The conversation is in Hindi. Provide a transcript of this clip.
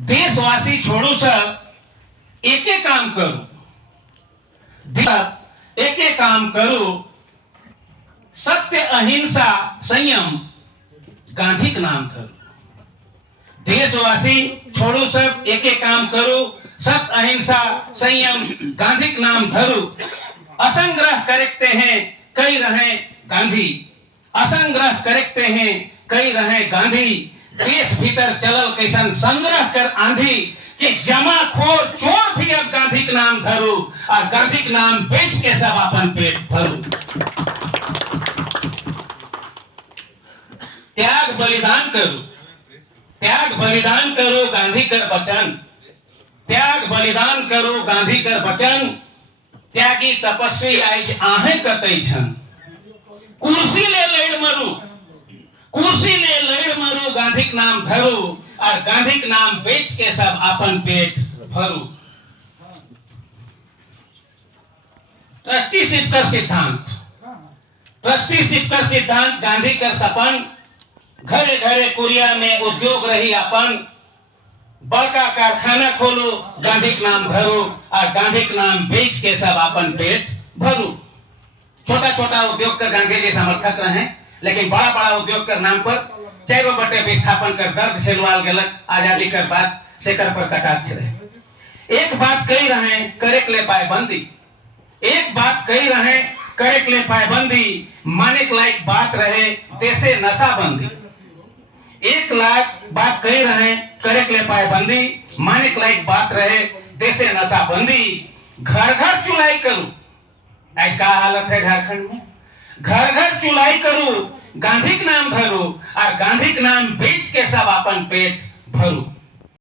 देशवासी छोड़ू सब एक एक काम करू, एक एक काम करू, सत्य अहिंसा संयम गांधी का नाम करू। देशवासी छोड़ू सब एक एक काम करू, सत्य अहिंसा संयम गांधी का नाम धरू। असंग्रह करते हैं कई रहे गांधी, असंग्रह करते हैं कई रहे गांधी। देश भीतर चलल कैसन संग्रह कर आंधी, कि जमाखोर चोर भी अब गांधी का नाम धरू, और गांधी का नाम बेच के सब अपन पेट भरू। त्याग बलिदान करो, त्याग बलिदान करो गांधी कर वचन, त्याग बलिदान करो गांधी कर वचन। त्यागी तपस्वी आज आहे कतई छन, कुर्सी ले लड़ मरू, कुर्सी ले लड़ मरू गांधी का नाम धरू, और गांधी का नाम बेच के सब अपन पेट भरू। ट्रस्टीशिप का सिद्धांत, ट्रस्टीशिप का सिद्धांत गांधी का सपन। घरे घरे कुरिया में उद्योग रही अपन, बड़का कारखाना खोलो गांधी का नाम धरो, और गांधी का नाम बेच के सब अपन पेट भरू। छोटा छोटा उद्योग कर गांधी जी समर्थक रहे, लेकिन बड़ा बड़ा उद्योग कर नाम पर 4/20 विस्थापन कर दर्द झेलवाल गलत आजादी कर बात से कर पर कटाक्ष रहे। एक बात कही रहे करे के ले पायबंदी, एक बात कही रहे करे के ले पायबंदी, माने के लायक बात रहे देशे नशाबंदी। एक लाख बात कही रहे करे के लिए पायबंदी, माने के लायक बात रहे देशे नशाबंदी। घर घर चुलाई करूं, आज का हालत है झारखंड में, घर घर चुलाई करूं गांधी का नाम धरू, और गांधी का नाम बेच के सब अपन पेट भरू।